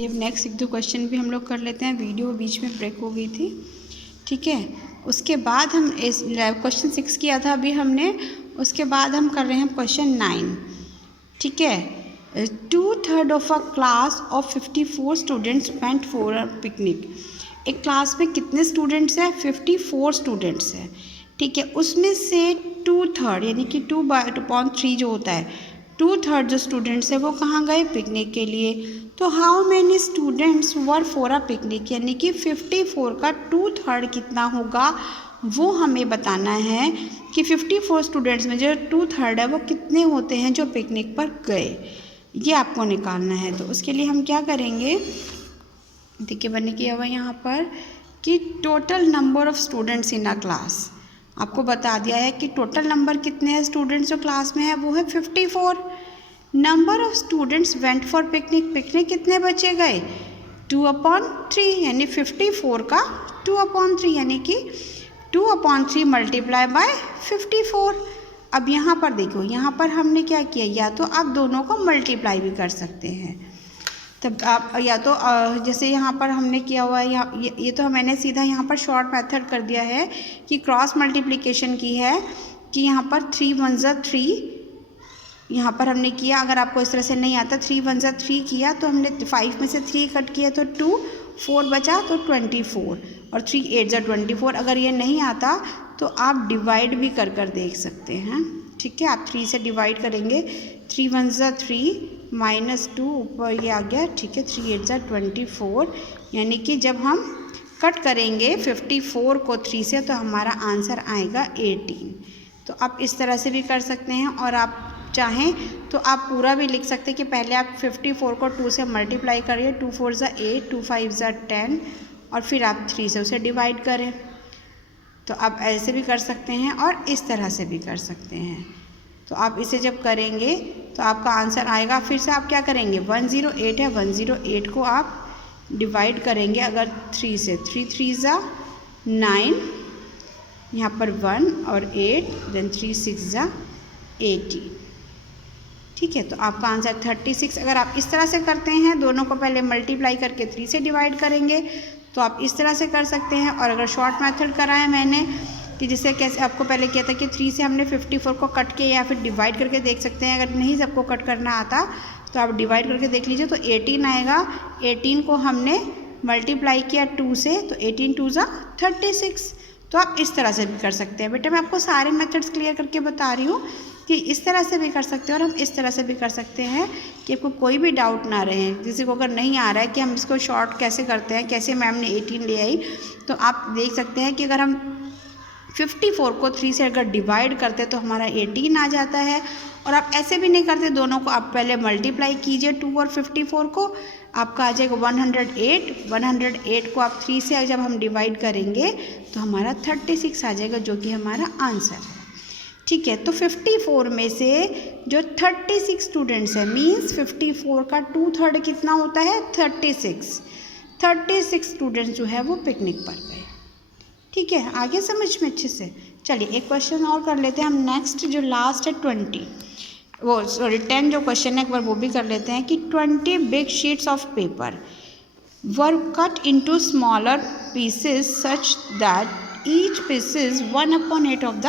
ये नेक्स्ट एक दो क्वेश्चन भी हम लोग कर लेते हैं। वीडियो बीच में ब्रेक हो गई थी, ठीक है। उसके बाद हम इस क्वेश्चन 6 किया था अभी हमने, उसके बाद हम कर रहे हैं क्वेश्चन 9, ठीक है। 2/3 of a class of 54 students went for a picnic. एक क्लास में कितने स्टूडेंट्स हैं? 54 स्टूडेंट्स हैं, ठीक है। उसमें से 2/3 यानी कि 2/3 जो होता है, 2/3 जो स्टूडेंट्स हैं वो कहाँ गए? पिकनिक के लिए। तो how many students were for a picnic, यानी कि 54 का 2/3 कितना होगा वो हमें बताना है कि 54 स्टूडेंट्स में जो 2/3 है वो कितने होते हैं जो पिकनिक पर गए, ये आपको निकालना है। तो उसके लिए हम क्या करेंगे, देखिए मैंने किया हुआ यहाँ पर कि total number of students in a class, आपको बता दिया है कि टोटल नंबर कितने हैं स्टूडेंट्स जो क्लास में है वो है 54। Number of students went for picnic, picnic कितने बच्चे गए? 2/3 यानी 54 का 2/3 यानी कि 2/3 मल्टीप्लाई बाय 54। अब यहाँ पर देखो, यहाँ पर हमने क्या किया, या तो आप दोनों को मल्टीप्लाई भी कर सकते हैं, तब आप या तो जैसे यहाँ पर हमने किया हुआ है, ये तो मैंने सीधा यहाँ पर शॉर्ट मेथड कर दिया है कि क्रॉस मल्टीप्लिकेशन की है कि यहाँ पर 3 1 ज़ा 3 यहाँ पर हमने किया। अगर आपको इस तरह से नहीं आता, 3 1 ज़ा 3 किया तो हमने 5 में से 3 कट किया तो 2, 4 बचा तो 24 और 3 8 ज़ा 24। अगर ये नहीं आता तो आप डिवाइड भी कर देख सकते हैं, ठीक है। आप 3 से डिवाइड करेंगे, 3 1 ज़ा 3 -2 ऊपर ये आ गया, ठीक है। 3 8 ज़ा 24 यानी कि जब हम कट करेंगे 54 को 3 से तो हमारा आंसर आएगा 18। तो आप इस तरह से भी कर सकते हैं, और आप चाहें तो आप पूरा भी लिख सकते हैं कि पहले आप 54 को 2 से मल्टीप्लाई करिए, 2 4 ज़ा 8, 2 5 ज़ा 10 और फिर आप 3 से उसे डिवाइड करें। तो आप ऐसे भी कर सकते हैं और इस तरह से भी कर सकते हैं। तो आप इसे जब करेंगे तो आपका आंसर आएगा। फिर से आप क्या करेंगे, 108 है, 108 को आप डिवाइड करेंगे अगर 3 से, 3 3 ज़ा 9, यहाँ पर 1 और 8, देन 3 6 ज़ा 18, ठीक है। तो आपका आंसर 36। अगर आप इस तरह से करते हैं, दोनों को पहले मल्टीप्लाई करके 3 से डिवाइड करेंगे तो आप इस तरह से कर सकते हैं। और अगर शॉर्ट मेथड कराया मैंने कि जिससे कैसे आपको पहले किया था कि 3 से हमने 54 को कट किया या फिर डिवाइड करके देख सकते हैं। अगर नहीं सबको कट करना आता तो आप डिवाइड करके देख लीजिए, तो 18 आएगा। 18 को हमने मल्टीप्लाई किया 2 से तो 18 2 ज़ा 36। तो आप इस तरह से भी कर सकते हैं। बेटा मैं आपको सारे मेथड्स क्लियर करके बता रही हूँ कि इस तरह से भी कर सकते हैं और हम इस तरह से भी कर सकते हैं कि आपको कोई भी डाउट ना रहे। किसी को अगर नहीं आ रहा है कि हम इसको शॉर्ट कैसे करते हैं, कैसे मैम ने 18 ले आई, तो आप देख सकते हैं कि अगर हम 54 को 3 से अगर डिवाइड करते तो हमारा 18 आ जाता है। और आप ऐसे भी नहीं करते, दोनों को आप पहले मल्टीप्लाई कीजिए 2 और 54 को, आपका आ जाएगा 108। 108 को आप 3 से जब हम डिवाइड करेंगे तो हमारा 36 आ जाएगा, जो कि हमारा आंसर है, ठीक है। तो 54 में से जो 36 स्टूडेंट्स हैं, मीन्स 54 का 2/3 कितना होता है? 36 स्टूडेंट्स जो है वो पिकनिक पर गए, ठीक है। आगे समझ में अच्छे से। चलिए एक क्वेश्चन और कर लेते हैं हम। नेक्स्ट जो लास्ट है 10 जो क्वेश्चन है एक बार वो भी कर लेते हैं कि 20 big sheets of paper were cut into smaller pieces such that each pieces 1/8 of the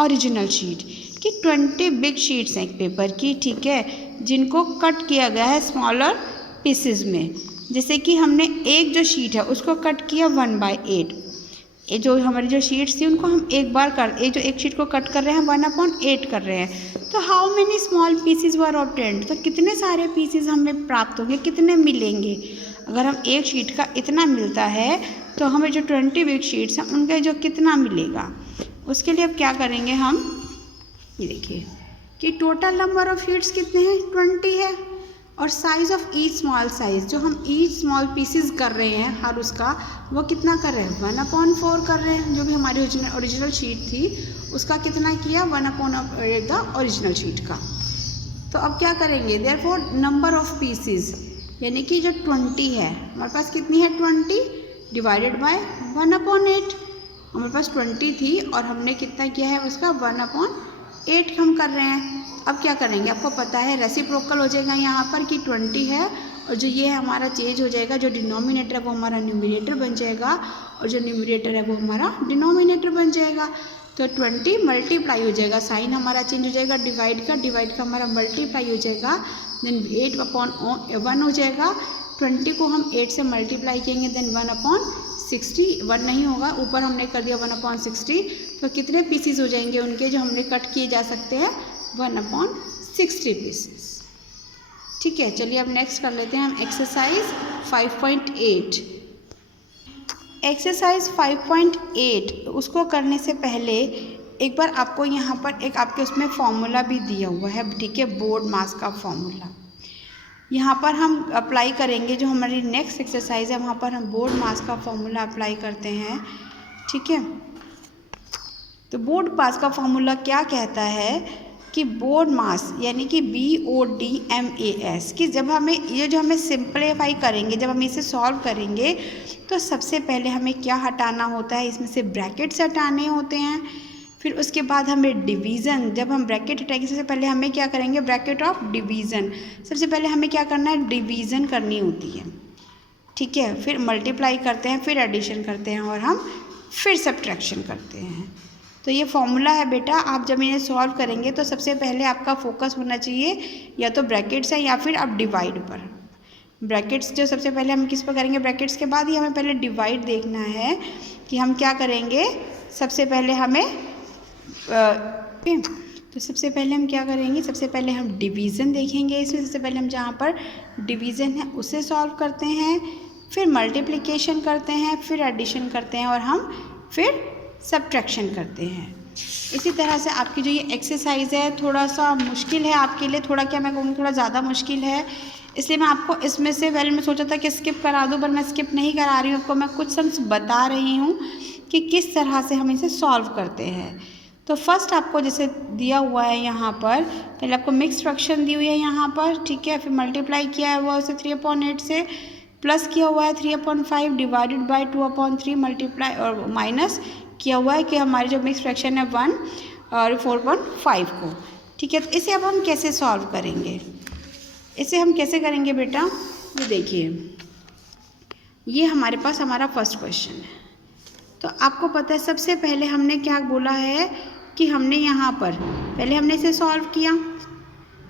original sheet. कि 20 बिग शीट्स हैं एक पेपर की, ठीक है, जिनको कट किया गया है स्मॉलर पीसेस में। जैसे कि हमने एक जो शीट है उसको कट किया 1/8, ये जो हमारी जो शीट्स थी उनको हम एक शीट को कट कर रहे हैं 1/8 कर रहे हैं। तो how many small PCs were obtained, तो कितने सारे पीसीज हमें प्राप्त होंगे, कितने मिलेंगे। अगर हम एक शीट का इतना मिलता है तो हमें जो 20 बिग शीट्स हैं उनका जो कितना मिलेगा, उसके लिए अब क्या करेंगे हम, ये देखिए कि टोटल नंबर ऑफ शीट्स कितने हैं, 20 है, और size of each small size जो हम ईच स्मॉल पीसेस कर रहे हैं हर उसका, वो कितना कर रहे हैं 1/4 कर रहे हैं। जो भी हमारी ओरिजिनल शीट थी उसका कितना किया 1/8 द ओरिजिनल शीट का। तो अब क्या करेंगे, देयरफॉर नंबर ऑफ पीसेस यानी कि जो 20 है हमारे पास कितनी है 20 डिवाइडेड बाय 1/8। हमारे पास 20 थी और हमने कितना किया है उसका 1/8 हम कर रहे हैं। अब क्या करेंगे, आपको पता है रेसिप्रोकल हो जाएगा यहाँ पर कि 20 है और जो ये है हमारा चेंज हो जाएगा, जो डिनोमिनेटर है वो हमारा न्यूमरेटर बन जाएगा और जो न्यूमरेटर है वो हमारा डिनोमिनेटर बन जाएगा। तो 20 मल्टीप्लाई हो जाएगा, साइन हमारा चेंज हो जाएगा डिवाइड का हमारा मल्टीप्लाई हो जाएगा, देन 8/1 हो जाएगा। 20 को हम 8 से मल्टीप्लाई करेंगे देन 1/60, 1 नहीं होगा, ऊपर हमने कर दिया 1/60, तो कितने पीसीज हो जाएंगे उनके जो हमने कट किए जा सकते हैं, 1/60 पीसीस। ठीक है, चलिए अब नेक्स्ट कर लेते हैं हम एक्सरसाइज 5.8। एक्सरसाइज 5.8 उसको करने से पहले एक बार आपको यहाँ पर एक आपके उसमें फॉर्मूला भी दिया हुआ है, ठीक है, बोर्ड मास का फॉर्मूला यहाँ पर हम अप्लाई करेंगे। जो हमारी नेक्स्ट एक्सरसाइज है वहाँ पर हम बोर्ड मास का फॉर्मूला अप्लाई करते हैं। ठीक है, तो बोर्ड मास का फॉर्मूला क्या कहता है कि बोर्ड मास यानी कि BODMAS कि जब हमें ये जो हमें सिंप्लीफाई करेंगे, जब हम इसे सॉल्व करेंगे तो सबसे पहले हमें क्या हटाना होता है, इसमें से ब्रैकेट्स हटाने होते हैं। फिर उसके बाद हमें डिवीज़न, जब हम ब्रैकेट हटाएंगे सबसे पहले हमें क्या करेंगे, ब्रैकेट ऑफ डिवीज़न, सबसे पहले हमें क्या करना है, डिवीज़न करनी होती है। ठीक है, फिर मल्टीप्लाई करते हैं, फिर एडिशन करते हैं और हम फिर सब्ट्रैक्शन करते हैं। तो ये फॉर्मूला है बेटा, आप जब इन्हें सॉल्व करेंगे तो सबसे पहले आपका फोकस होना चाहिए या तो ब्रैकेट्स है या फिर आप डिवाइड पर। ब्रैकेट्स जो सबसे पहले हम किस पर करेंगे, ब्रैकेट्स के बाद ही हमें पहले डिवाइड देखना है कि हम क्या करेंगे। सबसे पहले हमें तो सबसे पहले हम क्या करेंगे, सबसे पहले हम डिवीज़न देखेंगे। इसमें सबसे पहले हम जहाँ पर डिवीज़न है उसे सॉल्व करते हैं, फिर मल्टीप्लिकेशन करते हैं, फिर एडिशन करते हैं और हम फिर सब्ट्रैक्शन करते हैं। इसी तरह से आपकी जो ये एक्सरसाइज है थोड़ा सा मुश्किल है आपके लिए, थोड़ा क्या मैं कहूँगी थोड़ा ज़्यादा मुश्किल है, इसलिए मैं आपको इसमें से पहले मैं सोचा था कि स्किप करा दूँ, पर मैं स्किप नहीं करा रही हूँ, आपको मैं कुछ सम्स बता रही हूँ कि किस तरह से हम इसे सॉल्व करते हैं। तो फर्स्ट आपको जैसे दिया हुआ है यहाँ पर, पहले आपको मिक्स फ्रैक्शन दी हुई है यहाँ पर, ठीक है, फिर मल्टीप्लाई किया है हुआ उसे 3/8 से, प्लस किया हुआ है 3/5 डिवाइडेड बाई 2/3 मल्टीप्लाई और माइनस किया हुआ है कि हमारी जो मिक्स फ्रैक्शन है 1 और 4/5 को। ठीक है, तो इसे अब हम कैसे सॉल्व करेंगे, इसे हम कैसे करेंगे बेटा, ये देखिए, ये हमारे पास हमारा फर्स्ट क्वेश्चन है। तो आपको पता है सबसे पहले हमने क्या बोला है कि हमने यहाँ पर पहले हमने इसे सॉल्व किया।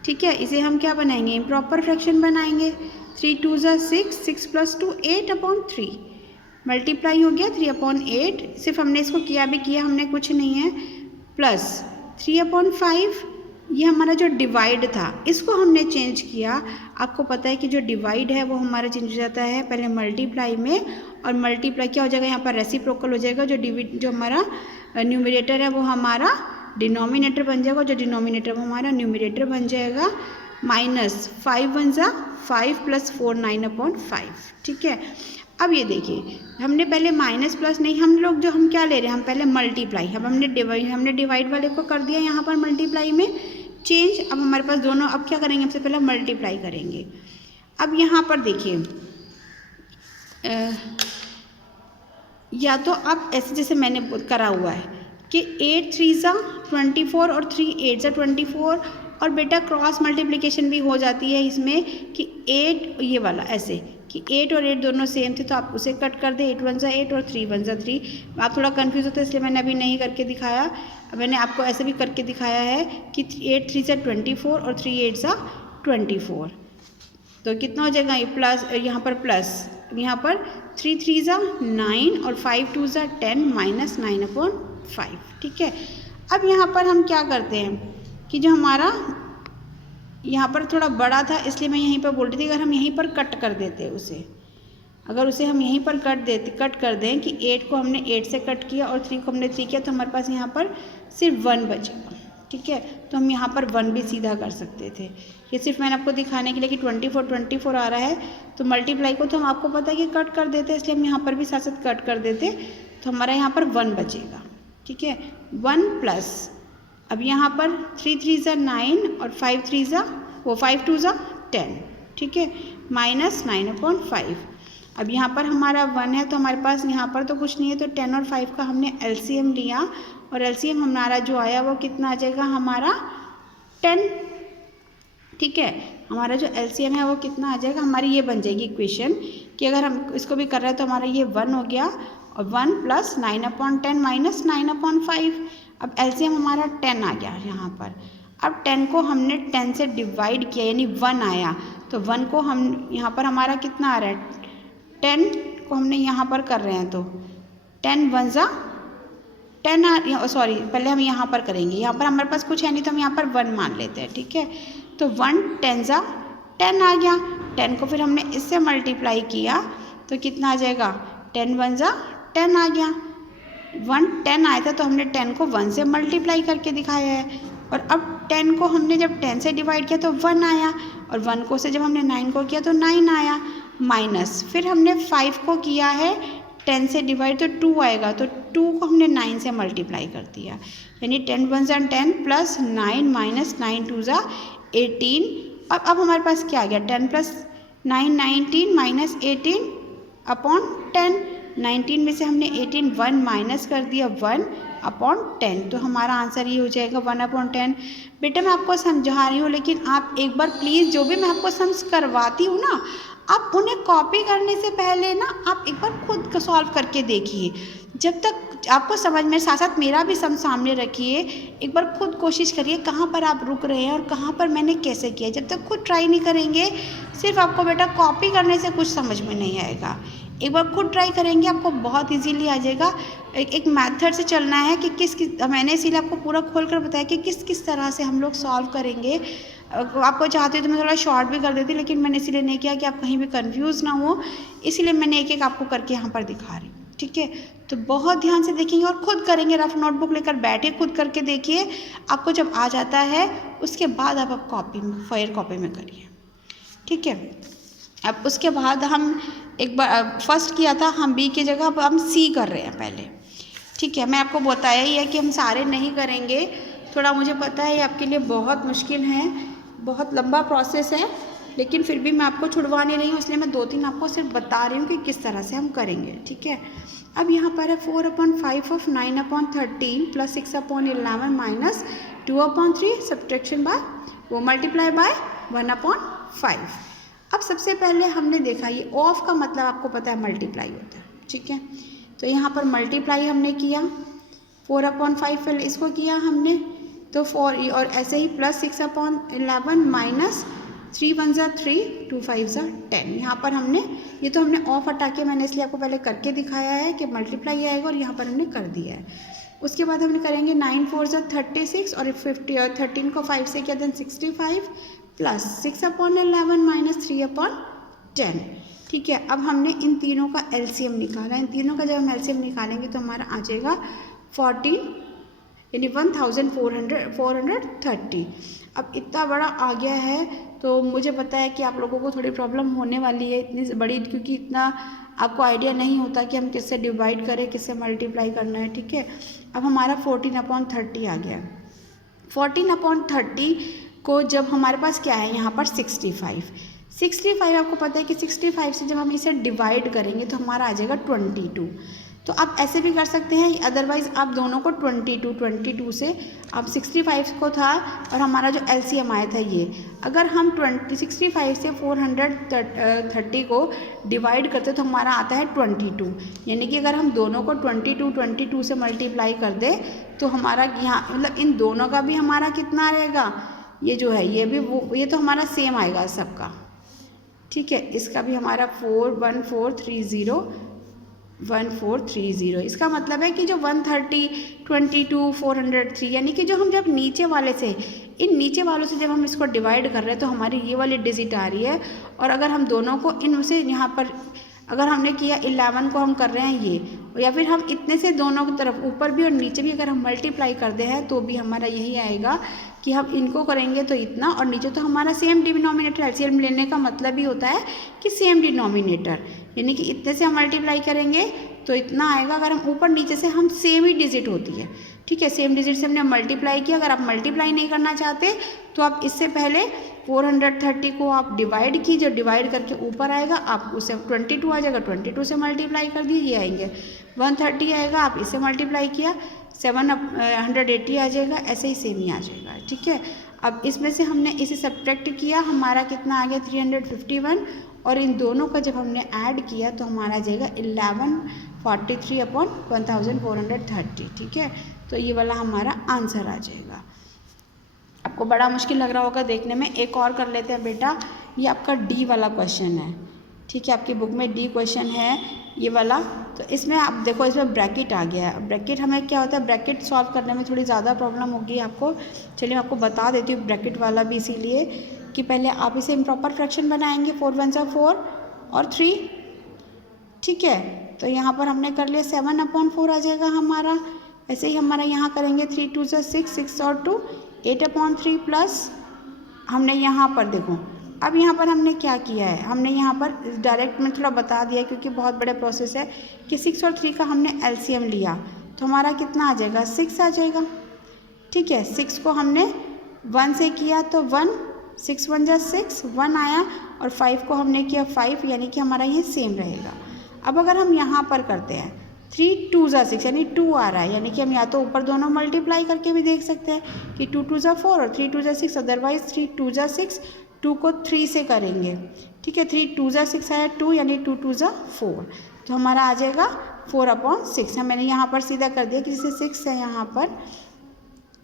ठीक है, इसे हम क्या बनाएंगे, इम्प्रॉपर फ्रैक्शन बनाएंगे। 3 2 6, 6 + 2 8/3 मल्टीप्लाई हो गया 3/8, सिर्फ हमने इसको किया भी किया, हमने कुछ नहीं है, प्लस 3/5 ये हमारा जो डिवाइड था इसको हमने चेंज किया। आपको पता है कि जो डिवाइड है वो हमारा चेंज हो जाता है पहले मल्टीप्लाई में, और मल्टीप्लाई क्या हो जाएगा यहाँ पर रेसिप्रोकल हो जाएगा, जो हमारा न्यूमरेटर है वो हमारा डिनोमिनेटर बन जाएगा, जो डिनोमिनेटर वो हमारा न्यूमरेटर बन जाएगा। माइनस 5 1 = 5 + 4 9/5। ठीक है, अब ये देखिए हमने पहले माइनस प्लस नहीं, हम लोग जो हम क्या ले रहे हैं, हम पहले मल्टीप्लाई, अब हमने डिवाइड वाले को कर दिया यहाँ पर मल्टीप्लाई में चेंज। अब हमारे पास दोनों, अब क्या करेंगे, सबसे पहले मल्टीप्लाई करेंगे। अब यहाँ पर देखिए या तो आप ऐसे जैसे मैंने करा हुआ है कि 8 3 = 24 और 3 8 = 24, और बेटा क्रॉस मल्टीप्लिकेशन भी हो जाती है इसमें कि 8 ये वाला ऐसे कि 8 और 8 दोनों सेम थे तो आप उसे कट कर दें, 8 1 = 8 और 3 1 = 3। आप थोड़ा कंफ्यूज होते हैं इसलिए मैंने अभी नहीं करके दिखाया, मैंने आपको ऐसे भी करके दिखाया है कि 8 3 = 24 और 3 8 = 24। तो कितना हो जाएगा, ये प्लस, यहाँ पर प्लस, यहाँ पर 3 3 = 9 और 5 2 = 10 माइनस 9/5। ठीक है, अब यहाँ पर हम क्या करते हैं कि जो हमारा यहाँ पर थोड़ा बड़ा था इसलिए मैं यहीं पर बोल रही थी, अगर हम यहीं पर कट कर देते उसे, अगर उसे हम यहीं पर कट कर दें कि 8 को हमने 8 से कट किया और 3 को हमने 3 किया, तो हमारे पास यहाँ पर सिर्फ 1 बचेगा। ठीक है, तो हम यहाँ पर 1 भी सीधा कर सकते थे, ये सिर्फ मैंने आपको दिखाने के लिए कि 24 आ रहा है, तो मल्टीप्लाई को तो हम आपको पता है कि कट कर देते, इसलिए हम यहाँ पर भी साथ साथ कट कर देते, तो हमारा यहाँ पर 1 बचेगा। ठीक है, 1 प्लस, अब यहाँ पर 3 3 = 9 और 5 2 = 10। ठीक है, माइनस 9/5। अब यहाँ पर हमारा 1 है तो हमारे पास यहाँ पर तो कुछ नहीं है, तो 10 और 5 का हमने LCM लिया और LCM हमारा जो आया वो कितना आ जाएगा, हमारा 10। ठीक है, हमारा जो एलसीएम है वो कितना आ जाएगा, हमारी ये बन जाएगी इक्वेशन कि अगर हम इसको भी कर रहे हैं तो हमारा ये 1 हो गया और 1 प्लस 9/10 माइनस 9/5। अब एलसीएम हमारा 10 आ गया यहाँ पर। अब 10 को हमने 10 से डिवाइड किया यानी 1 आया, तो 1 को हम यहाँ पर हमारा कितना आ रहा है, 10 को हमने यहाँ पर कर रहे हैं तो 10 1 ज़ा 10 सॉरी पहले हम यहाँ पर करेंगे, यहाँ पर हमारे पास कुछ है नहीं तो हम यहाँ पर 1 मान लेते हैं। ठीक है, तो 1 10 ज़ा 10 आ गया, 10 को फिर हमने इससे मल्टीप्लाई किया तो कितना आ जाएगा, 10 1 ज़ा 10 आ गया। 1 10 आया था तो हमने 10 को 1 से मल्टीप्लाई करके दिखाया है, और अब 10 को हमने जब 10 से डिवाइड किया तो 1 आया, और 1 को से जब हमने 9 को किया तो 9 आया, माइनस फिर हमने 5 को किया है 10 से डिवाइड तो 2 आएगा, तो 2 को हमने 9 से मल्टीप्लाई कर दिया, यानी 10 1 ज़ा 10 प्लस 9 माइनस 9 2 ज़ा 18। अब हमारे पास क्या आ गया, 10 प्लस 9 19 माइनस 18 अपॉन 10। 19 में से हमने 18 1 माइनस कर दिया 1 अपॉन 10, तो हमारा आंसर ये हो जाएगा 1/10। बेटा मैं आपको समझा रही हूँ, लेकिन आप एक बार प्लीज़ जो भी मैं आपको समझ करवाती हूँ ना, आप उन्हें कॉपी करने से पहले ना आप एक बार खुद सॉल्व करके देखिए। जब तक आपको समझ में, साथ साथ मेरा भी सामने रखिए, एक बार खुद कोशिश करिए कहाँ पर आप रुक रहे हैं और कहाँ पर मैंने कैसे किया। जब तक खुद ट्राई नहीं करेंगे, सिर्फ आपको बेटा कॉपी करने से कुछ समझ में नहीं आएगा। एक बार खुद ट्राई करेंगे आपको बहुत इजीली आ जाएगा। एक मेथड से चलना है कि मैंने इसीलिए आपको पूरा खोल कर बताया कि किस तरह से हम लोग सॉल्व करेंगे। आपको चाहते तो मैं थोड़ा शॉर्ट भी कर देती, लेकिन मैंने इसीलिए नहीं किया कि आप कहीं भी कंफ्यूज ना हो, इसीलिए मैंने एक एक आपको करके यहाँ पर दिखा रही हूँ। ठीक है, तो बहुत ध्यान से देखेंगे और खुद करेंगे। रफ नोटबुक लेकर बैठे, खुद करके देखिए। आपको जब आ जाता है उसके बाद आप कॉपी में, फेयर कॉपी में करिए। ठीक है, अब उसके बाद हम एक बार फर्स्ट किया था हम बी की जगह, अब हम सी कर रहे हैं पहले। ठीक है, मैं आपको बताया ही है कि हम सारे नहीं करेंगे, थोड़ा मुझे पता है आपके लिए बहुत मुश्किल है, बहुत लंबा प्रोसेस है, लेकिन फिर भी मैं आपको छुड़वा नहीं रही हूँ, इसलिए मैं 2-3 आपको सिर्फ बता रही हूँ कि किस तरह से हम करेंगे। ठीक है, अब यहाँ पर है 4/5 of 9/13 plus 6/11 minus 2/3 subtraction by वो मल्टीप्लाई बाय 1/5। अब सबसे पहले हमने देखा ये ऑफ का मतलब आपको पता है मल्टीप्लाई होता है। ठीक है, तो यहाँ पर मल्टीप्लाई हमने किया 4/5 पहले इसको किया हमने, तो 4 और ऐसे ही प्लस 6/11 माइनस 3 1 ज़ा 3 2 5 ज़ा 10। यहाँ पर हमने ये तो हमने ऑफ हटा के मैंने इसलिए आपको पहले करके दिखाया है कि मल्टीप्लाई आएगा, और यहाँ पर हमने कर दिया है। उसके बाद हमने करेंगे 9 4 ज़ा 36 और 50 और 13 को 5 से किया देन 65 प्लस 6/11 माइनस 3/10। ठीक है, अब हमने इन तीनों का एलसीएम निकाला। इन तीनों का जब हम एलसीएम निकालेंगे तो हमारा आ जाएगा 14 यानी 1430। अब इतना बड़ा आ गया है तो मुझे पता है कि आप लोगों को थोड़ी प्रॉब्लम होने वाली है इतनी बड़ी, क्योंकि इतना आपको आइडिया नहीं होता कि हम किससे डिवाइड करें, किससे मल्टीप्लाई करना है। ठीक है, अब हमारा 14/30 आ गया। 14/30 को जब हमारे पास क्या है यहाँ पर 65 आपको पता है कि 65 से जब हम इसे डिवाइड करेंगे तो हमारा आ जाएगा 22। तो आप ऐसे भी कर सकते हैं, अदरवाइज़ आप दोनों को 22 से अब 65 को था और हमारा जो एलसीएम आया था ये, अगर हम 65 से 430 को डिवाइड करते तो हमारा आता है 22, यानी कि अगर हम दोनों को 22 से मल्टीप्लाई कर दे तो हमारा यहाँ मतलब इन दोनों का भी हमारा कितना रहेगा, ये जो है ये भी ये तो हमारा सेम आएगा सबका। ठीक है, इसका भी हमारा 1430 इसका मतलब है कि जो 130 22 403 यानी कि जो हम जब नीचे वाले से इन नीचे वालों से जब हम इसको डिवाइड कर रहे हैं तो हमारी ये वाली डिजिट आ रही है, और अगर हम दोनों को इनमें से यहाँ पर अगर हमने किया 11 को हम कर रहे हैं ये, या फिर हम इतने से दोनों की तरफ ऊपर भी और नीचे भी अगर हम मल्टीप्लाई कर दे हैं तो भी हमारा यही आएगा कि हम इनको करेंगे तो इतना और नीचे तो हमारा सेम डिनोमिनेटर। एलसीएम लेने का मतलब ही होता है कि सेम डिनोमिनेटर, यानी कि इतने से हम मल्टीप्लाई करेंगे तो इतना आएगा। अगर हम ऊपर नीचे से हम सेम ही डिजिट होती है, ठीक है, सेम डिजिट से हमने मल्टीप्लाई किया। अगर आप मल्टीप्लाई नहीं करना चाहते तो आप इससे पहले 430 को आप डिवाइड कीजिए, डिवाइड करके ऊपर आएगा आप उसे 22 आ जाएगा, 22 से मल्टीप्लाई कर दिए ये आएंगे 130 आएगा, आप इसे मल्टीप्लाई किया 780 आ जाएगा, ऐसे ही सेम ही आ जाएगा। ठीक है, अब इसमें से हमने इसे सब्ट्रैक्ट किया, हमारा कितना आ गया 351, और इन दोनों का जब हमने ऐड किया तो हमारा आ जाएगा 1143/1430। ठीक है, तो ये वाला हमारा आंसर आ जाएगा। आपको बड़ा मुश्किल लग रहा होगा देखने में, एक और कर लेते हैं बेटा। ये आपका डी वाला क्वेश्चन है। ठीक है, आपकी बुक में डी क्वेश्चन है ये वाला। तो इसमें आप देखो, इसमें ब्रैकेट आ गया है। ब्रैकेट हमें क्या होता है, ब्रैकेट सॉल्व करने में थोड़ी ज़्यादा प्रॉब्लम होगी आपको। चलिए मैं आपको बता देती हूँ ब्रैकेट वाला भी, इसीलिए कि पहले आप इसे इम्प्रॉपर फ्रैक्शन बनाएंगे, 4 1 4 और 3। ठीक है, तो यहाँ पर हमने कर लिया 7/4 आ जाएगा हमारा। ऐसे ही हमारा यहाँ करेंगे 3 2 6, 6 और 2 8/3 प्लस हमने यहाँ पर देखो, अब यहाँ पर हमने क्या किया है, हमने यहाँ पर डायरेक्ट में थोड़ा बता दिया क्योंकि बहुत बड़े प्रोसेस है कि 6 और 3 का हमने एलसीएम लिया तो हमारा कितना आ जाएगा, 6 आ जाएगा। ठीक है, 6 को हमने 1 से किया तो 1, 6 1 जा 6, 1 आया, और 5 को हमने किया 5, यानी कि हमारा ये सेम रहेगा। अब अगर हम यहाँ पर करते हैं 3 2 जा 6 यानी 2 आ रहा है, यानी कि हम या तो ऊपर दोनों मल्टीप्लाई करके भी देख सकते हैं कि 2 2 जा 4 और 3 2 जा 6, अदरवाइज 3 2 जा 6, 2 को 3 से करेंगे। ठीक है, 3 2 जा 6 आया 2, यानी 2 2 जा 4, तो हमारा आ जाएगा 4/6। मैंने यहाँ पर सीधा कर दिया कि जैसे 6 है यहाँ पर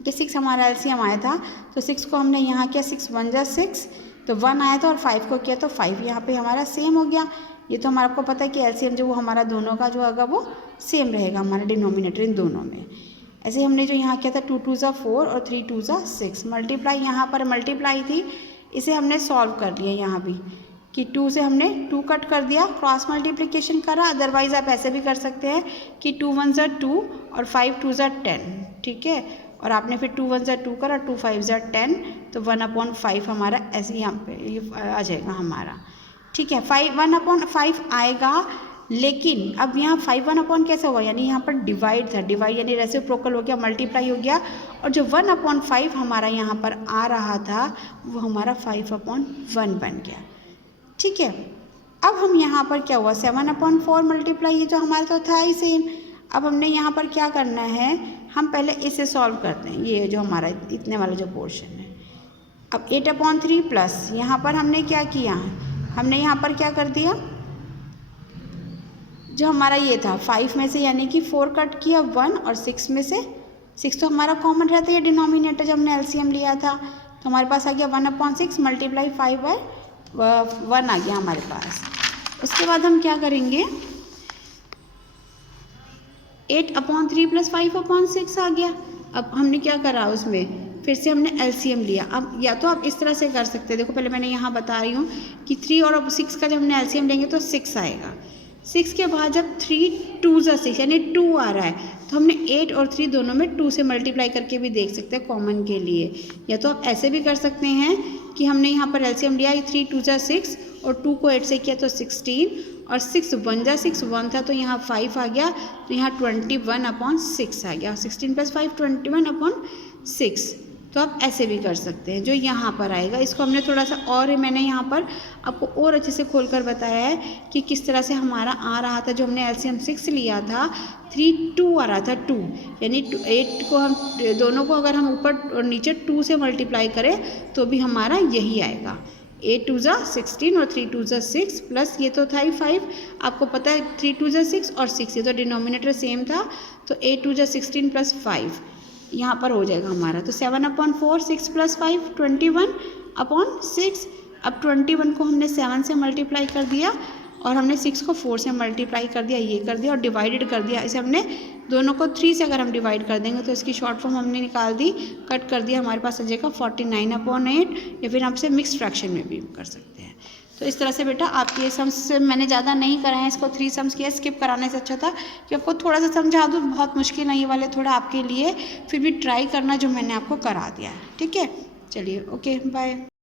कि 6 हमारा एलसीएम आया था, तो 6 को हमने यहाँ किया 6 1 जा 6, तो 1 आया था, और 5 को किया तो 5, यहाँ पे हमारा सेम हो गया। ये तो हमारा आपको पता है कि एलसीएम जो वो हमारा दोनों का जो होगा वो सेम रहेगा हमारा डिनोमिनेटर इन दोनों में। ऐसे हमने जो यहाँ किया था 2 2 जा 4 और 3 2 जा 6, मल्टीप्लाई यहाँ पर मल्टीप्लाई थी, इसे हमने सॉल्व कर लिया यहाँ भी कि 2 से हमने 2 कट कर दिया, क्रॉस मल्टीप्लिकेशन करा। अदरवाइज आप ऐसे भी कर सकते हैं कि 2 1 जा 2 और 5 2 जा 10। ठीक है, और आपने फिर 2 1 जा 2 करा, 2 5 जा 10, तो 1/5 हमारा ऐसे यहाँ पे ये आ जाएगा हमारा। ठीक है, 1/5 आएगा, लेकिन अब यहाँ 5 1/, कैसे होगा, यानी यहाँ पर डिवाइड था, डिवाइड यानी रेसिप्रोकल हो गया, मल्टीप्लाई हो गया, और जो 1/5 हमारा यहाँ पर आ रहा था वो हमारा 5/1 बन गया। ठीक है, अब हम यहाँ पर क्या हुआ 7/4 मल्टीप्लाई, ये जो हमारा तो था ही सेम। अब हमने यहाँ पर क्या करना है, हम पहले इसे सॉल्व करते हैं, ये जो हमारा इतने वाला जो पोर्शन है। अब 8/3 प्लस यहाँ पर हमने क्या किया, हमने यहाँ पर क्या कर दिया, जो हमारा ये था 5 में से यानी कि 4 कट किया 1, और 6 में से 6 तो हमारा कॉमन रहता है डिनोमिनेटर जब हमने एलसीएम लिया था, तो हमारे पास आ गया 1/6 मल्टीप्लाई 5/1 आ गया हमारे पास। उसके बाद हम क्या करेंगे, 8/3 प्लस 5/6 आ गया। अब हमने क्या करा, उसमें फिर से हमने एलसीएम लिया। अब या तो आप इस तरह से कर सकते हैं, देखो पहले मैंने यहाँ बता रही हूँ कि 3 और 6 का जब हमने एलसीएम लेंगे तो 6 आएगा। 6 के बाद जब 3 2 जा 6 यानी 2 आ रहा है, तो हमने 8 और 3 दोनों में 2 से मल्टीप्लाई करके भी देख सकते हैं कॉमन के लिए। या तो आप ऐसे भी कर सकते हैं कि हमने यहाँ पर एलसीएम लिया 3 2 जा 6 और 2 को 8 से किया तो 16, और 6 1 जा 6 1 था तो यहाँ 5 आ गया, तो यहाँ 21/6 आ गया। 16 + 5 21/6, तो आप ऐसे भी कर सकते हैं जो यहाँ पर आएगा। इसको हमने थोड़ा सा और मैंने यहाँ पर आपको और अच्छे से खोलकर बताया है कि किस तरह से हमारा आ रहा था। जो हमने एलसीएम 6 लिया था 3 2 आ रहा था 2, यानी 8 को हम दोनों को अगर हम ऊपर और नीचे 2 से मल्टीप्लाई करें तो भी हमारा यही आएगा। 8 2 जा 16 और 3 2 जा 6 प्लस ये तो था ही 5, आपको पता है 3 2 जा 6 और 6 ये तो डिनोमिनेटर सेम था, तो 8 2 जा 16 प्लस 5 यहाँ पर हो जाएगा हमारा। तो 7/4 6 + 5 21/6। अब 21 को हमने 7 से मल्टीप्लाई कर दिया और हमने 6 को 4 से मल्टीप्लाई कर दिया, ये कर दिया और डिवाइडेड कर दिया। इसे हमने दोनों को 3 से अगर हम डिवाइड कर देंगे तो इसकी शॉर्ट फॉर्म हमने निकाल दी, कट कर दिया, हमारे पास आ जाएगा 49/8, या फिर आपसे मिक्स फ्रैक्शन में भी कर सकते हैं। तो इस तरह से बेटा आपके सम्स मैंने ज़्यादा नहीं कराए, इसको 3 सम्स किया, स्किप कराने से अच्छा था कि आपको थोड़ा सा समझा दूँ, बहुत मुश्किल नहीं वाले थोड़ा आपके लिए, फिर भी ट्राई करना जो मैंने आपको करा दिया है। ठीक है, चलिए ओके बाय।